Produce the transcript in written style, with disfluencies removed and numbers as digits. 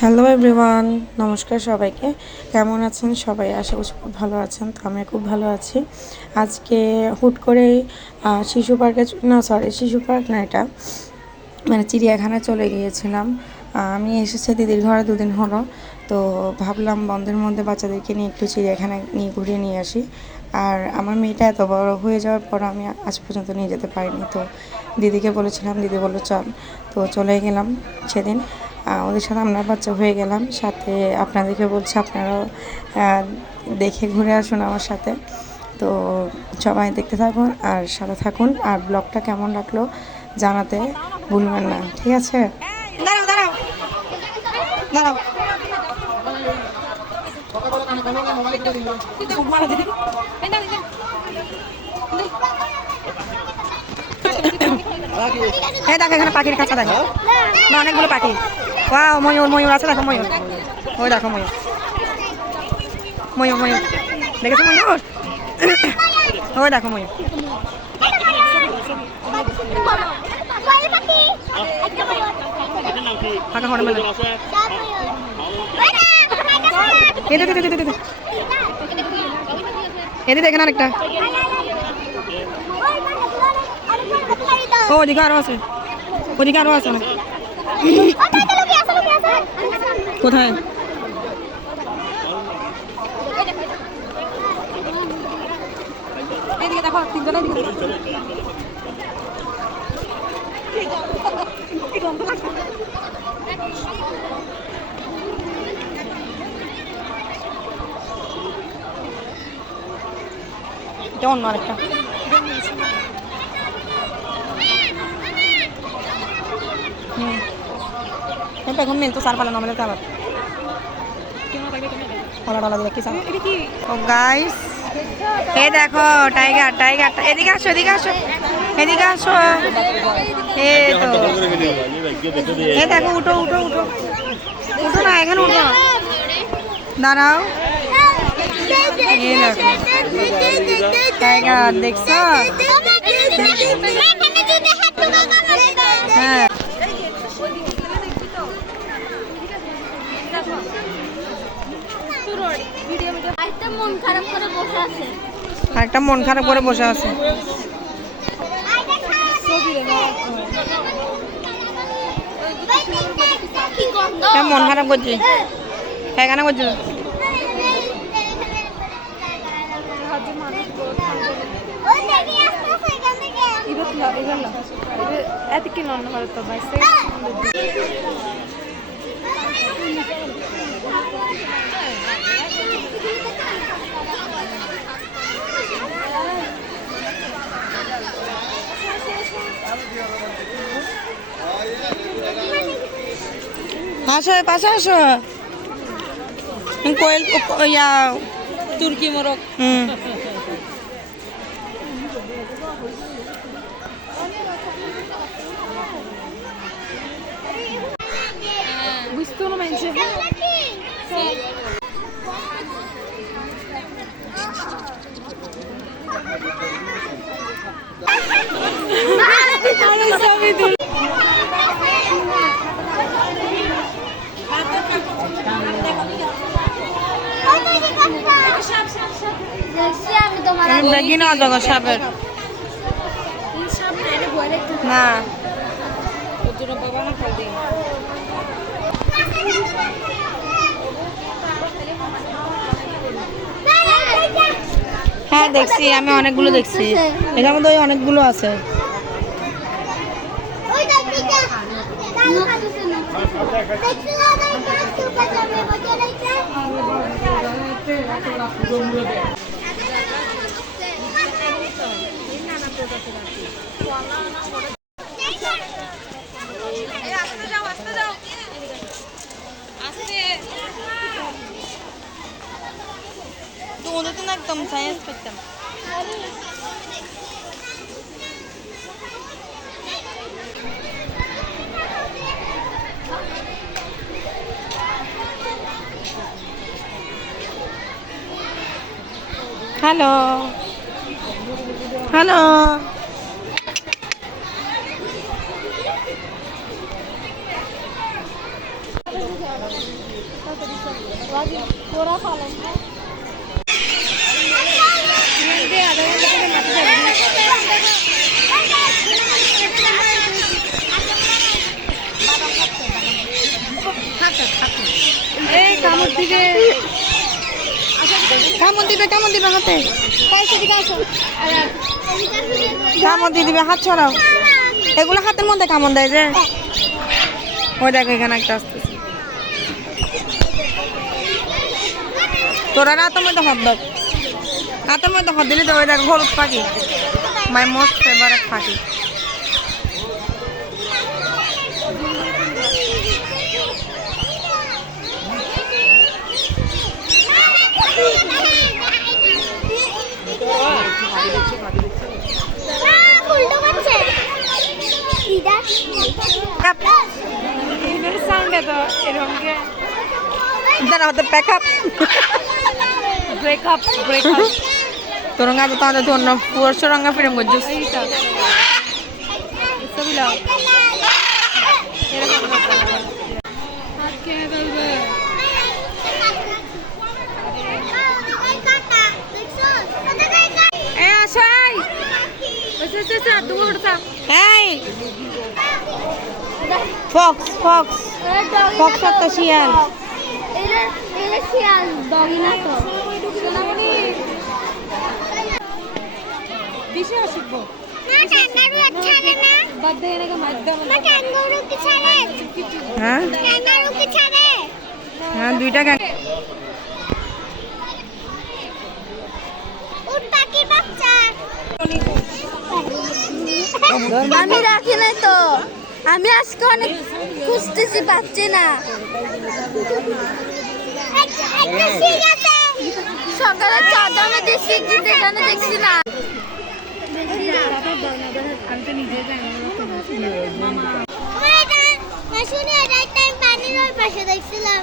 Hello everyone, নমস্কার সবাইকে। কেমন আছেন সবাই? আশা করছি খুব ভালো আছেন। তো আমি খুব ভালো আছি। আজকে হুট করেই শিশু পার্কে শিশু পার্ক না, এটা মানে চিড়িয়াখানায় চলে গিয়েছিলাম। আমি এসেছি দিদির ঘরে 2 দিন হলো। তো ভাবলাম বন্ধের মধ্যে বাচ্চাদেরকে নিয়ে একটু চিড়িয়াখানায় নিয়ে ঘুরিয়ে নিয়ে আসি। আর আমার মেয়েটা এত বড় হয়ে যাওয়ার পর আমি আজ পর্যন্ত নিয়ে যেতে পারিনি। তো দিদিকে বলেছিলাম, দিদি বললো চল। তো চলে গেলাম সেদিন। ওদের সাথে আমরা বাচ্চা হয়ে গেলাম। সাথে আপনাদেরকে বলছি, আপনারাও দেখে ঘুরে আসুন আমার সাথে। তো সবাই দেখতে থাকুন আর সাথে থাকুন। আর ব্লগটা কেমন লাগলো জানাতে ভুলবেন না, ঠিক আছে? দাঁড়াও দাঁড়াও দাঁড়াও। এই দেখো, এখানে পাখির খাঁচা দেখো, অনেকগুলো পাখি। ওয়াও, ময়ূর ময়ূর আছে, দেখো ময়ূর। ওই দেখো ময়ূর ময়ূর ময়ূর দেখেছো ময়ূর? ওই দেখো ময়ূর। ফাঁকা হরে মেলে এদিকে দেখেন আরেকটা। ও ওদিকে আরো আছে, ওদিকে আরো আছে অনেক। কোথায়? এদিকে দেখো, তিনজনের দিকে অন্য আরেকটা। এখন মেন তো সার পালা নমেলে আবার ফলাডলা দিয়ে কি সার। ও গাইস, এই দেখো টাইগার, টাইগারটা এদিকে আসো, এদিকে আসো, এদিকে আসো। এই তো, এই দেখো, উঠো উঠো উঠো উঠো না, এখানে উঠো, দাঁড়াও। এই দেখো টাইগার, দেখছো? হ্যাঁ, আরেকটা মন খারাপ করে বসে আছে। আরেকটা মন খারাপ করে বসে আছে। মন খারাপ করছি, কেন করছি? আসো, পাশে আসো। কোয়েল ইয়া তুর্কি মোরগ। বুঝতো না মানছে। দেখি না দেখো সাপের না। হ্যাঁ দেখছি, আমি অনেকগুলো দেখছি, এটার মধ্যে অনেকগুলো আছে। তোমাদের তো একদম সায়েন্স করতাম। হ্যালো হ্যালো, ওরা ফালাই এই কামড় দিবে হাতে কামড় দিয়ে দিবে, হাত ছড়াও। এগুলো হাতের মধ্যে কামড় দেয় যে, ওই দেখো এখানে একটা আসতেছে। তোরা রাতের মধ্যে হাত দেখ, হাতের মধ্যে হাত দিলে তো ওই দেখো হলুদ পাখি, মাই মোস্ট ফেভারিট পাখি। উল্টো করছে তোরঙ্গা তো তাদের ধন্য পুরস্কারঙ্গা ফিরে মজুস ফক্স ফক্স ফক্স একটা শিয়াল। এটা শিয়াল ডগি না তো হ্যাঁ হ্যাঁ, দুইটা গান। আমি রাখি নাই তো, আমি আজকে অনেক খুঁজতেছি পাচ্ছি না। সকালে চাদরে দেখছি কিন্তু এখানে দেখছি না। পানির ওই পাশে দেখছিলাম।